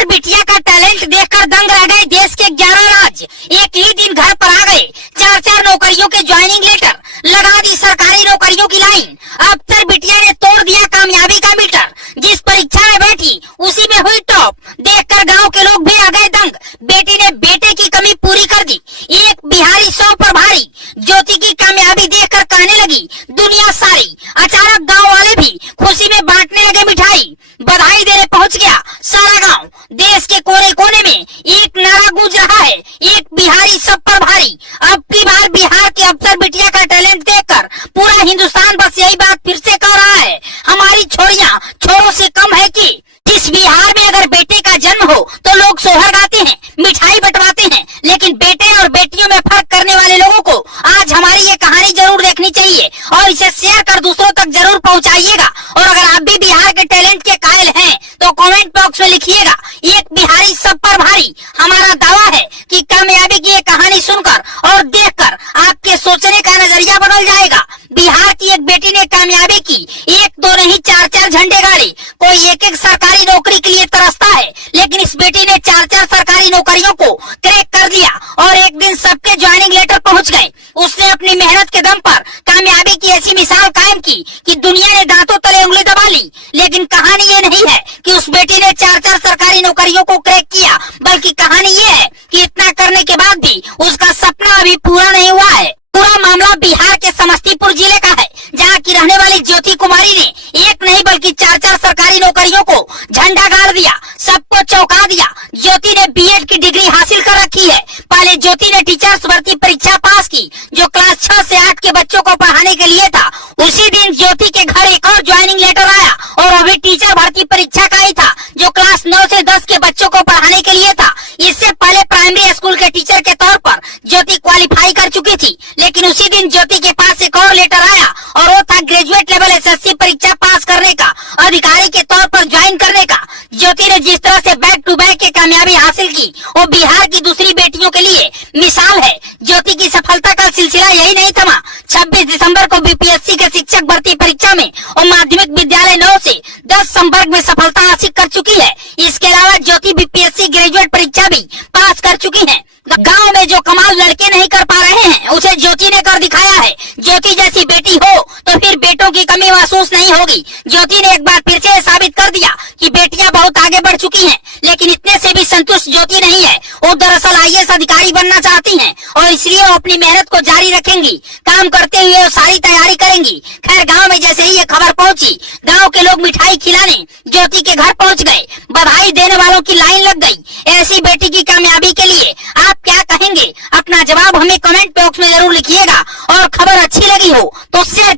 अफसर बिटिया का टैलेंट देखकर दंग रह गए देश के 11 राज्य। एक ही दिन घर पर आ गए 4-4 नौकरियों के ज्वाइनिंग लेटर, लगा दी सरकारी नौकरियों की लाइन। अफसर बिटिया ने तोड़ दिया कामयाबी का मीटर, जिस परीक्षा में बैठी उसी में हुई टॉप। देखकर गांव के लोग भी आ गए दंग, बेटी ने बेटे की कमी पूरी कर दी। एक बिहारी 100 पर भारी, ज्योति की कामयाबी देखकर कहने लगी दुनिया सारी। अचानक गांव वाले भी खुशी में बांटने लगे मिठाई, बधाई देने पहुंच गया सारा गांव। देश के कोने कोने में एक नारा गूंज रहा है, एक बिहारी सब पर भारी। अब की बार बिहार के अफसर बिटिया का टैलेंट देखकर पूरा हिंदुस्तान बस यही बात फिर से कह रहा है, हमारी छोरियां छोरों से कम है कि। जिस बिहार में अगर बेटे का जन्म हो तो लोग सोहर गाते हैं, मिठाई बंटवाते हैं, लेकिन बेटे और बेटियों में फर्क करने वाले लोगों को आज हमारी ये कहानी जरूर देखनी चाहिए और इसे शेयर कर दूसरों तक जरूर पहुंचाइएगा। और अगर आप भी बिहार के टैलेंट के कायल हैं तो कमेंट बॉक्स में लिखिएगा एक बिहारी सब पर भारी। हमारा दावा है कि कामयाबी की ये कहानी सुनकर और देखकर आपके सोचने का नजरिया बदल जाएगा। बिहार की एक बेटी ने कामयाबी की, 1-2 नहीं 4-4 झंडे गाड़े। कोई एक सरकारी नौकरी के लिए तरसता है, लेकिन इस बेटी ने 4-4 सरकारी नौकरियों को क्रैक कर दिया और एक दिन सबके ज्वाइनिंग लेटर पहुंच गए। उसने अपनी मेहनत के दम पर कामयाबी की ऐसी मिसाल कायम की कि दुनिया ने दांतों तले उंगली दबा ली। लेकिन कहानी ये नहीं है कि उस बेटी ने 4-4 सरकारी नौकरियों को क्रैक किया, बल्कि कहानी ये है कि इतना करने के बाद भी उसका सपना अभी पूरा नहीं हुआ है। पूरा मामला बिहार के समस्तीपुर जिले का है, जहां की रहने वाली ज्योति कुमारी ने एक नहीं बल्कि 4-4 सरकारी नौकरियों को झंडा गाड़ दिया, सबको चौंका दिया। ज्योति ने बीएड की डिग्री हासिल कर रखी है। पहले ज्योति ने टीचर्स भर्ती परीक्षा पास की, जो क्लास 6 से 8 के बच्चों को पढ़ाने के लिए था। उसी दिन ज्योति के घर एक और ज्वाइनिंग लेटर आया और वो भी टीचर भर्ती परीक्षा का ही था, जो क्लास 9 से 10 के बच्चों को पढ़ाने के लिए था। इससे पहले प्राइमरी स्कूल के टीचर के तौर पर ज्योति क्वालिफाई कर चुकी थी, लेकिन उसी दिन ज्योति के पास एक और लेटर आया और वो था ग्रेजुएट लेवल एसएससी परीक्षा पास करने का, अधिकारी के तौर पर ज्वाइन करने का। ज्योति ने जिस तरह से बैक टू बैक के कामयाबी हासिल की, वो बिहार की दूसरी बेटियों के लिए मिसाल है। ज्योति की सफलता का सिलसिला यही नहीं थमा। 26 दिसंबर को बीपीएससी के शिक्षक भर्ती परीक्षा में और माध्यमिक विद्यालय 9 से 10 संवर्ग में सफलता हासिल कर चुकी है। इसके अलावा ज्योति बीपीएससी ग्रेजुएट परीक्षा भी पास कर चुकी है। गांव में जो कमाल लड़के नहीं कर पा रहे हैं, उसे ज्योति ने कर दिखाया है। ज्योति जैसी बेटी हो तो फिर बेटों की कमी महसूस नहीं होगी। ज्योति ने एक बार फिर से साबित कर दिया कि बेटियां बहुत आगे बढ़ चुकी हैं, लेकिन इतने से भी संतुष्ट ज्योति नहीं है। वो दरअसल आईएएस अधिकारी बनना चाहती हैं और इसलिए वो अपनी मेहनत को जारी रखेंगी। काम करते हुए वो सारी तैयारी करेंगी। खैर, गाँव में जैसे ही ये खबर पहुंची, गाँव के लोग मिठाई खिलाने ज्योति के घर पहुँच गए। बधाई देने वालों की लाइन लग गई। ऐसी बेटी की कामयाबी के लिए आप क्या कहेंगे? अपना जवाब हमें कमेंट बॉक्स में जरूर लिखिएगा और खबर अच्छी लगी हो तो शेयर